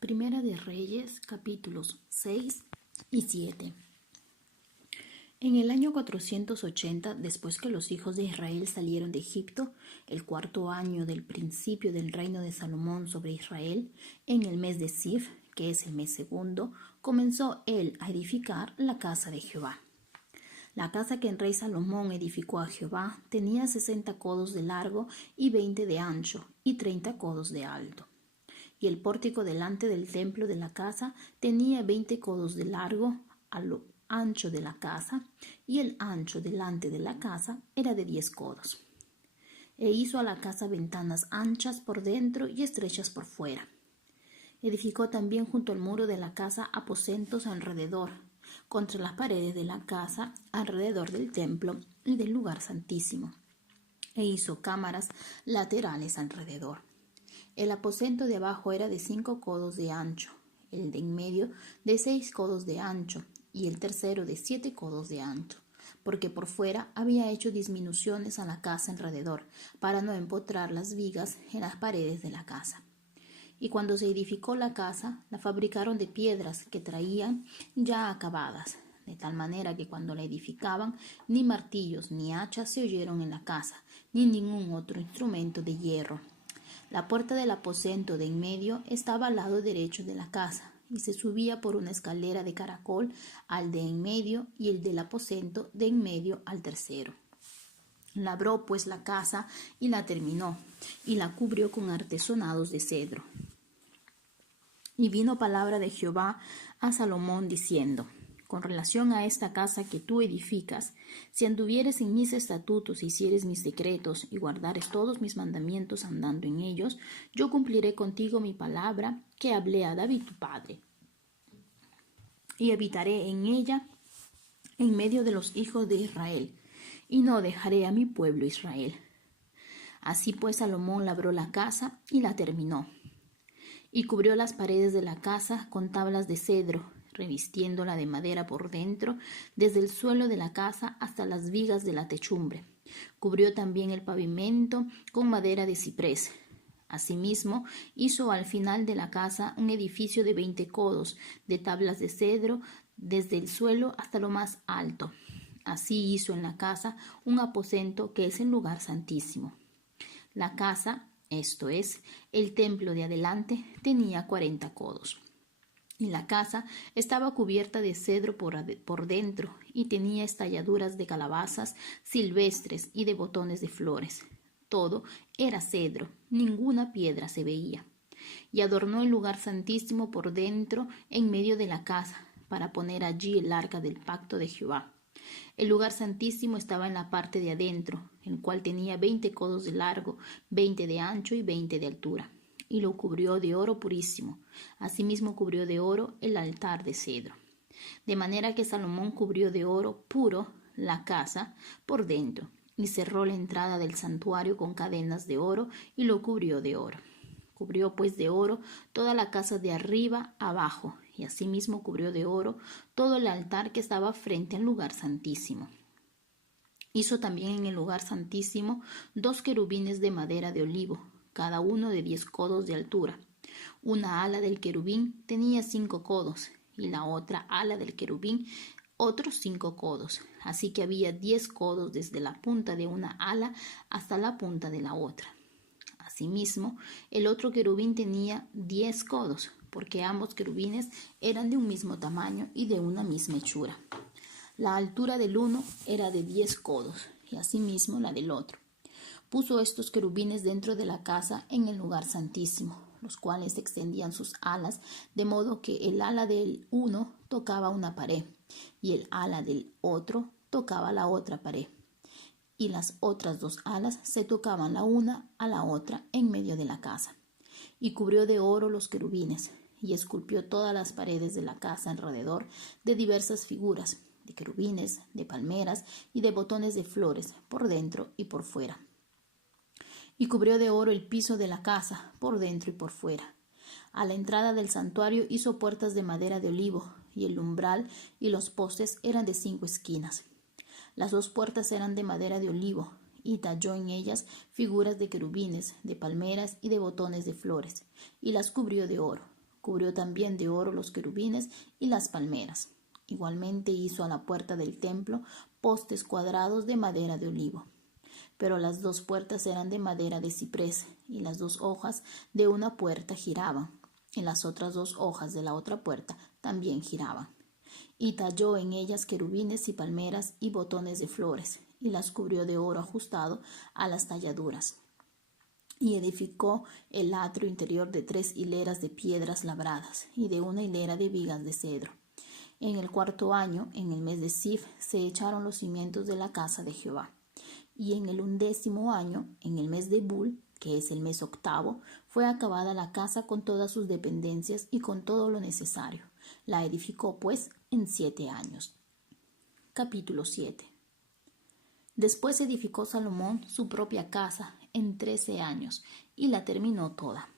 Primera de Reyes, capítulos 6 y 7. En el año 480, después que los hijos de Israel salieron de Egipto, el cuarto año del principio del reino de Salomón sobre Israel, en el mes de Sif, que es el mes segundo, comenzó él a edificar la casa de Jehová. La casa que el rey Salomón edificó a Jehová tenía 60 codos de largo y 20 de ancho y 30 codos de alto. Y el pórtico delante del templo de la casa tenía 20 codos de largo a lo ancho de la casa, y el ancho delante de la casa era de 10 codos. E hizo a la casa ventanas anchas por dentro y estrechas por fuera. Edificó también junto al muro de la casa aposentos alrededor, contra las paredes de la casa, alrededor del templo y del lugar santísimo. E hizo cámaras laterales alrededor. El aposento de abajo era de 5 codos de ancho, el de en medio de 6 codos de ancho, y el tercero de 7 codos de ancho, porque por fuera había hecho disminuciones a la casa alrededor, para no empotrar las vigas en las paredes de la casa. Y cuando se edificó la casa, la fabricaron de piedras que traían ya acabadas, de tal manera que cuando la edificaban, ni martillos ni hachas se oyeron en la casa, ni ningún otro instrumento de hierro. La puerta del aposento de en medio estaba al lado derecho de la casa, y se subía por una escalera de caracol al de en medio, y el del aposento de en medio al tercero. Labró pues la casa y la terminó, y la cubrió con artesonados de cedro. Y vino palabra de Jehová a Salomón diciendo: con relación a esta casa que tú edificas, si anduvieres en mis estatutos, hicieres mis decretos y guardares todos mis mandamientos andando en ellos, yo cumpliré contigo mi palabra que hablé a David tu padre. Y habitaré en ella en medio de los hijos de Israel, y no dejaré a mi pueblo Israel. Así pues Salomón labró la casa y la terminó, y cubrió las paredes de la casa con tablas de cedro, revistiéndola de madera por dentro, desde el suelo de la casa hasta las vigas de la techumbre. Cubrió también el pavimento con madera de ciprés. Asimismo, hizo al final de la casa un edificio de 20 codos, de tablas de cedro, desde el suelo hasta lo más alto. Así hizo en la casa un aposento que es el lugar santísimo. La casa, esto es, el templo de adelante, tenía 40 codos. Y la casa estaba cubierta de cedro por dentro, y tenía estalladuras de calabazas silvestres y de botones de flores. Todo era cedro, ninguna piedra se veía. Y adornó el lugar santísimo por dentro en medio de la casa, para poner allí el arca del pacto de Jehová. El lugar santísimo estaba en la parte de adentro, el cual tenía 20 codos de largo, 20 de ancho y 20 de altura, y lo cubrió de oro purísimo. Asimismo cubrió de oro el altar de cedro. De manera que Salomón cubrió de oro puro la casa por dentro, y cerró la entrada del santuario con cadenas de oro, y lo cubrió de oro. Cubrió pues de oro toda la casa de arriba abajo, y asimismo cubrió de oro todo el altar que estaba frente al lugar santísimo. Hizo también en el lugar santísimo 2 querubines de madera de olivo, cada uno de 10 codos de altura. Una ala del querubín tenía 5 codos, y la otra ala del querubín otros 5 codos, así que había 10 codos desde la punta de una ala hasta la punta de la otra. Asimismo, el otro querubín tenía 10 codos, porque ambos querubines eran de un mismo tamaño y de una misma hechura. La altura del uno era de 10 codos, y asimismo la del otro. Puso estos querubines dentro de la casa en el lugar santísimo, los cuales extendían sus alas, de modo que el ala del uno tocaba una pared, y el ala del otro tocaba la otra pared, y las otras 2 alas se tocaban la una a la otra en medio de la casa. Y cubrió de oro los querubines, y esculpió todas las paredes de la casa alrededor de diversas figuras, de querubines, de palmeras y de botones de flores, por dentro y por fuera. Y cubrió de oro el piso de la casa, por dentro y por fuera. A la entrada del santuario hizo puertas de madera de olivo, y el umbral y los postes eran de 5 esquinas. Las 2 puertas eran de madera de olivo, y talló en ellas figuras de querubines, de palmeras y de botones de flores, y las cubrió de oro. Cubrió también de oro los querubines y las palmeras. Igualmente hizo a la puerta del templo postes cuadrados de madera de olivo. Pero las 2 puertas eran de madera de ciprés, y las 2 hojas de una puerta giraban, y las otras 2 hojas de la otra puerta también giraban. Y talló en ellas querubines y palmeras y botones de flores, y las cubrió de oro ajustado a las talladuras. Y edificó el atrio interior de 3 hileras de piedras labradas, y de una hilera de vigas de cedro. En el 4º año, en el mes de Sif, se echaron los cimientos de la casa de Jehová. Y en el 11º año, en el mes de Bul, que es el mes 8º, fue acabada la casa con todas sus dependencias y con todo lo necesario. La edificó, pues, en 7 años. Capítulo 7. Después edificó Salomón su propia casa en 13 años, y la terminó toda.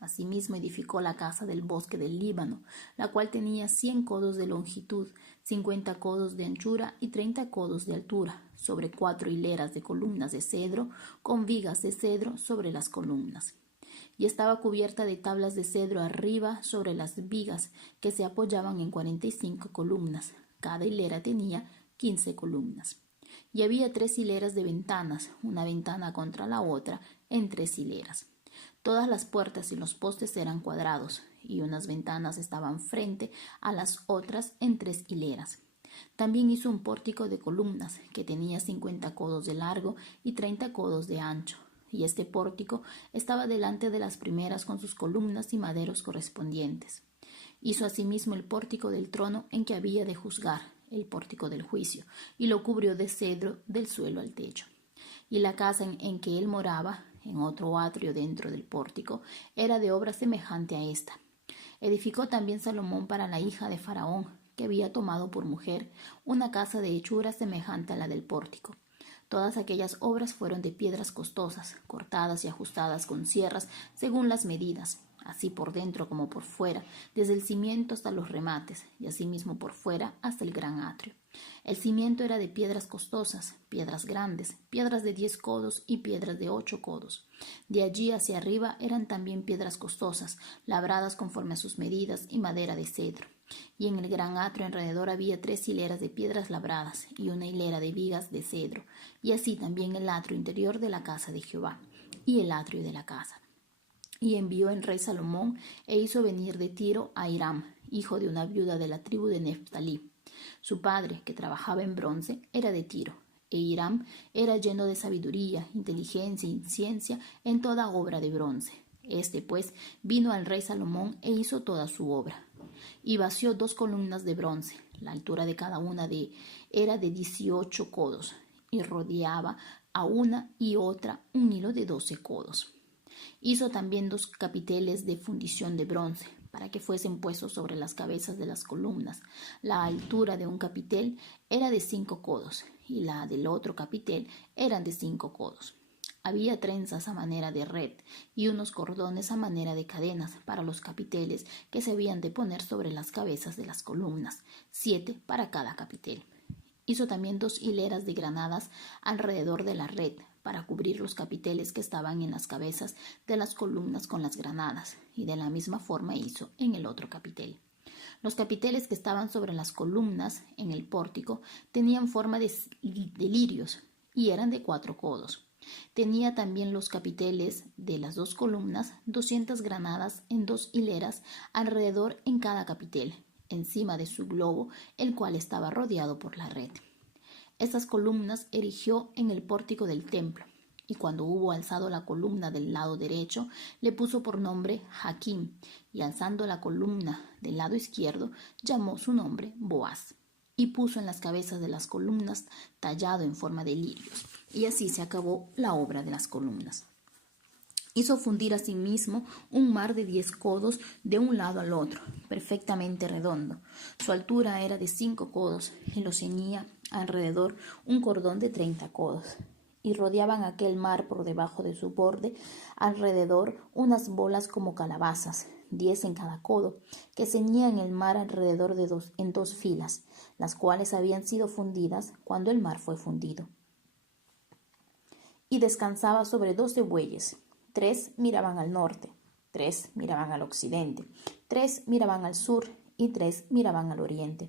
Asimismo edificó la casa del bosque del Líbano, la cual tenía 100 codos de longitud, 50 codos de anchura y 30 codos de altura, sobre 4 hileras de columnas de cedro, con vigas de cedro sobre las columnas. Y estaba cubierta de tablas de cedro arriba sobre las vigas, que se apoyaban en 45 columnas. Cada hilera tenía 15 columnas. Y había 3 hileras de ventanas, una ventana contra la otra, en 3 hileras. Todas las puertas y los postes eran cuadrados, y unas ventanas estaban frente a las otras en 3 hileras. También hizo un pórtico de columnas, que tenía 50 codos de largo y 30 codos de ancho, y este pórtico estaba delante de las primeras con sus columnas y maderos correspondientes. Hizo asimismo el pórtico del trono en que había de juzgar, el pórtico del juicio, y lo cubrió de cedro del suelo al techo. Y la casa en que él moraba, en otro atrio dentro del pórtico, era de obra semejante a esta. Edificó también Salomón para la hija de Faraón, que había tomado por mujer, una casa de hechura semejante a la del pórtico. Todas aquellas obras fueron de piedras costosas, cortadas y ajustadas con sierras según las medidas, así por dentro como por fuera, desde el cimiento hasta los remates, y asimismo por fuera hasta el gran atrio. El cimiento era de piedras costosas, piedras grandes, piedras de 10 codos y piedras de 8 codos. De allí hacia arriba eran también piedras costosas, labradas conforme a sus medidas, y madera de cedro. Y en el gran atrio alrededor había 3 hileras de piedras labradas y una hilera de vigas de cedro, y así también el atrio interior de la casa de Jehová, y el atrio de la casa. Y envió el rey Salomón e hizo venir de Tiro a Hiram, hijo de una viuda de la tribu de Neftalí. Su padre, que trabajaba en bronce, era de Tiro, e Hiram era lleno de sabiduría, inteligencia y ciencia en toda obra de bronce. Este, pues, vino al rey Salomón e hizo toda su obra. Y vació 2 columnas de bronce, la altura de cada una era de 18 codos, y rodeaba a una y otra un hilo de 12 codos. Hizo también 2 capiteles de fundición de bronce, para que fuesen puestos sobre las cabezas de las columnas. La altura de un capitel era de 5 codos, y la del otro capitel eran de 5 codos. Había trenzas a manera de red y unos cordones a manera de cadenas para los capiteles que se habían de poner sobre las cabezas de las columnas, 7 para cada capitel. Hizo también 2 hileras de granadas alrededor de la red para cubrir los capiteles que estaban en las cabezas de las columnas con las granadas, y de la misma forma hizo en el otro capitel. Los capiteles que estaban sobre las columnas en el pórtico tenían forma de lirios y eran de 4 codos. Tenía también los capiteles de las 2 columnas 200 granadas en 2 hileras alrededor en cada capitel, encima de su globo, el cual estaba rodeado por la red. Estas columnas erigió en el pórtico del templo, y cuando hubo alzado la columna del lado derecho, le puso por nombre Jaquín, y alzando la columna del lado izquierdo, llamó su nombre Boaz, y puso en las cabezas de las columnas tallado en forma de lirios, y así se acabó la obra de las columnas. Hizo fundir asimismo un mar de 10 codos de un lado al otro, perfectamente redondo. Su altura era de 5 codos, y lo ceñía alrededor un cordón de 30 codos. Y rodeaban aquel mar por debajo de su borde alrededor unas bolas como calabazas, 10 en cada codo, que ceñían el mar alrededor en 2 filas, las cuales habían sido fundidas cuando el mar fue fundido. Y descansaba sobre 12 bueyes. 3 miraban al norte, 3 miraban al occidente, 3 miraban al sur y 3 miraban al oriente.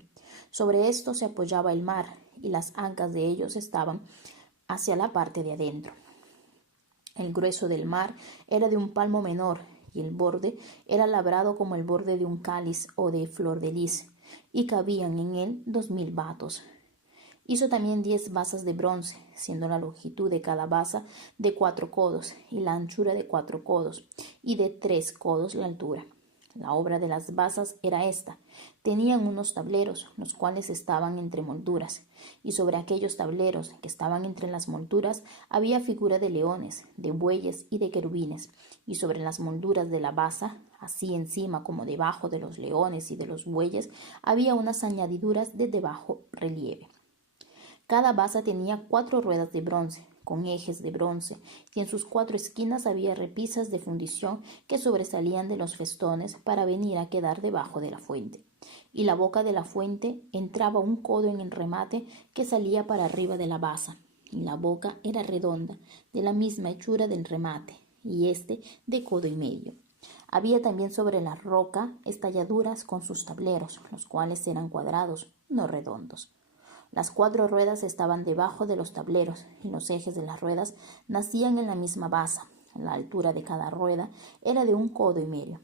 Sobre esto se apoyaba el mar y las ancas de ellos estaban hacia la parte de adentro. El grueso del mar era de un palmo menor y el borde era labrado como el borde de un cáliz o de flor de lis, y cabían en él 2000 batos. Hizo también 10 basas de bronce, siendo la longitud de cada basa de 4 codos y la anchura de 4 codos, y de 3 codos la altura. La obra de las basas era esta. Tenían unos tableros, los cuales estaban entre molduras, y sobre aquellos tableros que estaban entre las molduras había figura de leones, de bueyes y de querubines, y sobre las molduras de la basa, así encima como debajo de los leones y de los bueyes, había unas añadiduras de bajo relieve. Cada basa tenía 4 ruedas de bronce, con ejes de bronce, y en sus 4 esquinas había repisas de fundición que sobresalían de los festones para venir a quedar debajo de la fuente. Y la boca de la fuente entraba un codo en el remate que salía para arriba de la basa, y la boca era redonda, de la misma hechura del remate, y de codo y medio. Había también sobre la roca estalladuras con sus tableros, los cuales eran cuadrados, no redondos. Las 4 ruedas estaban debajo de los tableros y los ejes de las ruedas nacían en la misma basa. La altura de cada rueda era de 1 codo y medio.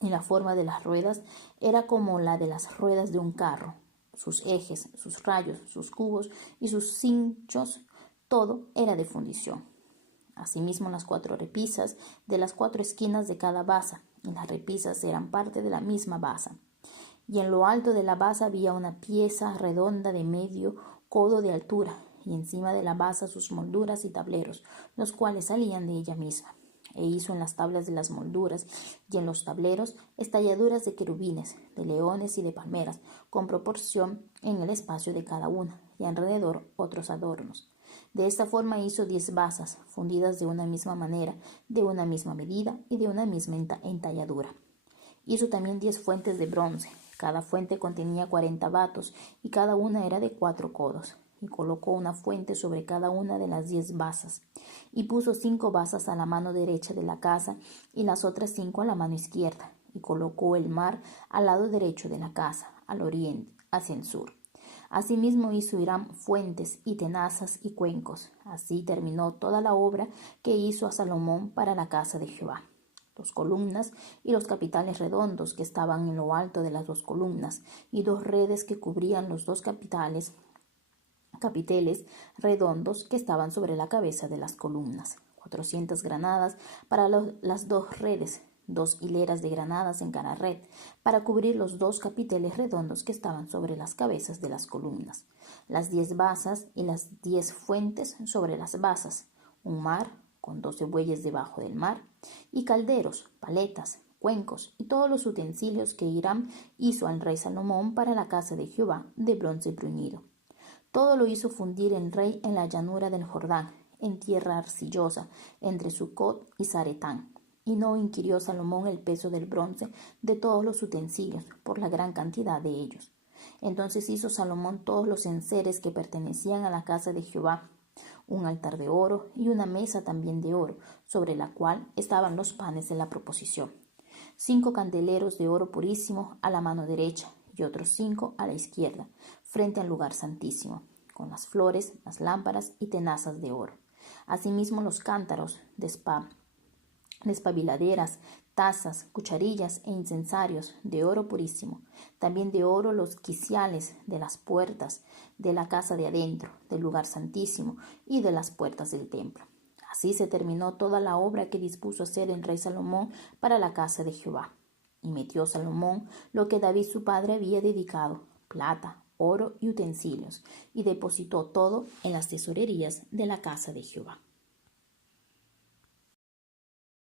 Y la forma de las ruedas era como la de las ruedas de un carro. Sus ejes, sus rayos, sus cubos y sus cinchos, todo era de fundición. Asimismo, las 4 repisas de las 4 esquinas de cada basa, y las repisas eran parte de la misma basa. Y en lo alto de la basa había una pieza redonda de medio codo de altura, y encima de la basa sus molduras y tableros, los cuales salían de ella misma. E hizo en las tablas de las molduras y en los tableros estalladuras de querubines, de leones y de palmeras, con proporción en el espacio de cada una, y alrededor otros adornos. De esta forma hizo 10 basas, fundidas de una misma manera, de una misma medida y de una misma entalladura. Hizo también 10 fuentes de bronce. Cada fuente contenía 40 batos y cada una era de 4 codos. Y colocó una fuente sobre cada una de las 10 basas. Y puso 5 basas a la mano derecha de la casa y las otras 5 a la mano izquierda. Y colocó el mar al lado derecho de la casa, al oriente, hacia el sur. Asimismo hizo Hiram fuentes y tenazas y cuencos. Así terminó toda la obra que hizo a Salomón para la casa de Jehová. 2 columnas y los capiteles redondos que estaban en lo alto de las 2 columnas, y 2 redes que cubrían los 2 capiteles redondos que estaban sobre la cabeza de las columnas. 400 granadas para las 2 redes, 2 hileras de granadas en cada red, para cubrir los 2 capiteles redondos que estaban sobre las cabezas de las columnas. Las 10 basas y las 10 fuentes sobre las basas. Un mar con 12 bueyes debajo del mar, y calderos, paletas, cuencos y todos los utensilios que Hiram hizo al rey Salomón para la casa de Jehová de bronce bruñido. Todo lo hizo fundir el rey en la llanura del Jordán, en tierra arcillosa, entre Sucot y Zaretán. Y no inquirió Salomón el peso del bronce de todos los utensilios, por la gran cantidad de ellos. Entonces hizo Salomón todos los enseres que pertenecían a la casa de Jehová, un altar de oro y una mesa también de oro, sobre la cual estaban los panes de la proposición. 5 candeleros de oro purísimo a la mano derecha y otros 5 a la izquierda, frente al lugar santísimo, con las flores, las lámparas y tenazas de oro. Asimismo los cántaros, despabiladeras, tazas, cucharillas e incensarios de oro purísimo, también de oro los quiciales de las puertas de la casa de adentro, del lugar santísimo y de las puertas del templo. Así se terminó toda la obra que dispuso hacer el rey Salomón para la casa de Jehová. Y metió Salomón lo que David su padre había dedicado, plata, oro y utensilios, y depositó todo en las tesorerías de la casa de Jehová.